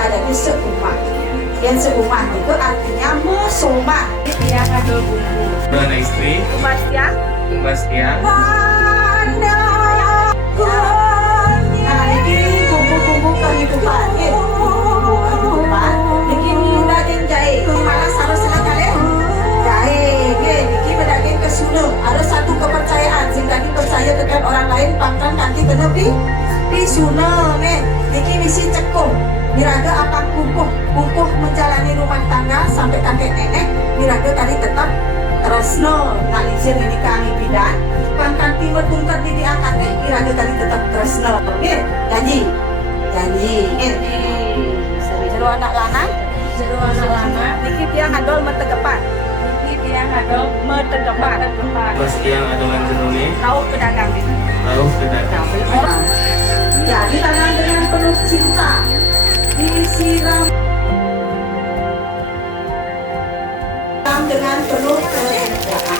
ada seumah. Yang seumah itu artinya mesoma. Yang ada bumbu. Buana istri. Kumbas tiang. Kumbas tiang. Nah, ini bumbu-bumbu kehidupan. Bumbu kehidupan. Begini daging jahe. Malas harus kalian. Jahe. Ini daging kesuna. Ada satu kepercayaan. Jika dipercaya dengan orang lain, pangkal kaki kena pisuna. Ini misi cekung. Miraga apa kukuh menjalani rumah tangga sampai kakek nenek. Miraga tadi tetap tresno ngalizir ini kami bidan. Pangkal timur tungkat di diangkat miraga tadi tetap tresno. Janji. Seru anak lanang. Niki tiang adol metegepan. Kumbas tiang adonan jerone. Tahu pedagang. Tahu pedagang. Ya, ditanam dengan penuh cinta. Disiram dengan penuh kecintaan.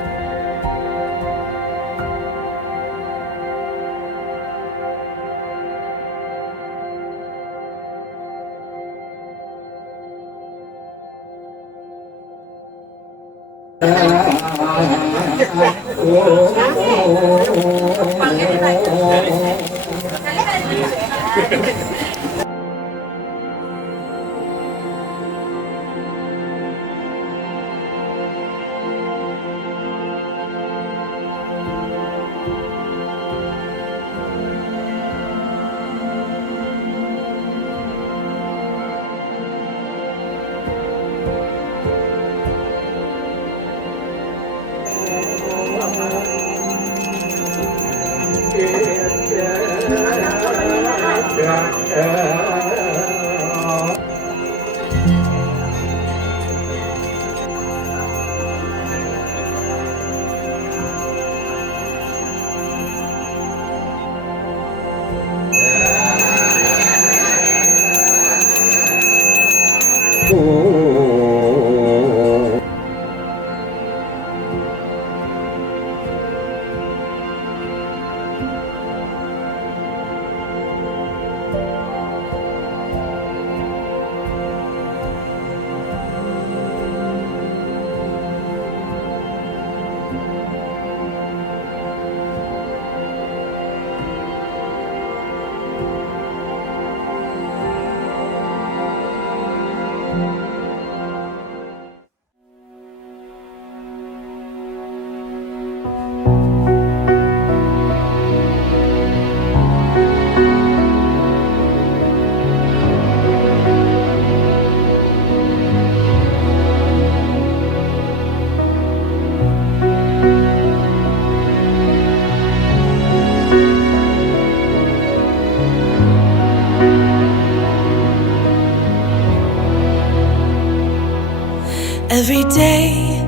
Every day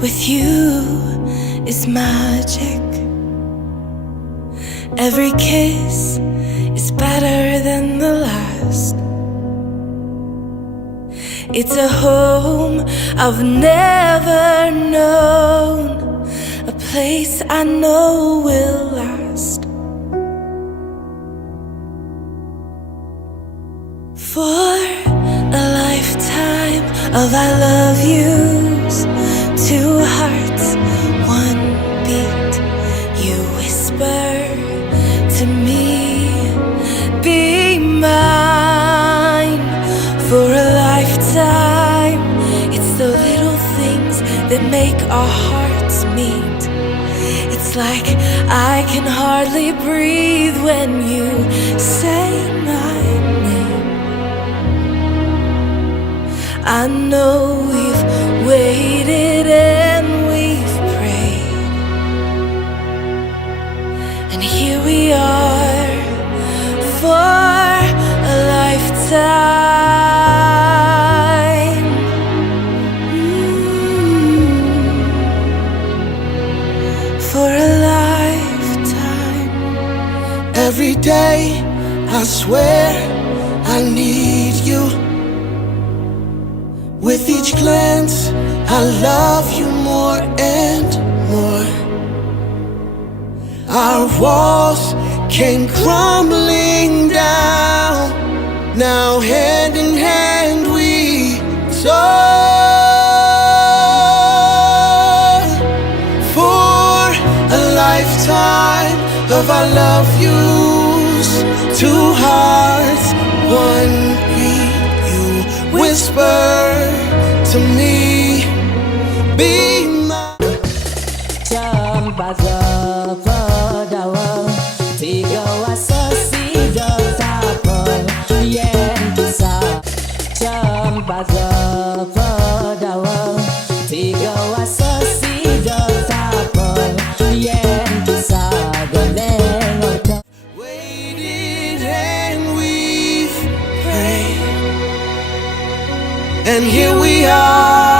with you is magic. Every kiss is better than the last. It's a home I've never known, a place I know will last. For a lifetime of I love yous, two hearts, one beat. You whisper to me, be mine. For a lifetime, it's the little things that make our hearts meet. It's like I can hardly breathe when you say my name. I know we've waited and we've prayed, and here we are for a lifetime. For a lifetime. Every day I swear I need you. With each glance, I love you more and more. Our walls came crumbling down. Now hand in hand I love you's two hearts, one beat. You whisper to me, be my. Cempaka pedawa tiga wasasi dotapel yen kisah. Cempaka pedawa tiga wasasi dotapel yen kisah geleng oton. Waited and we've prayed, and here we are.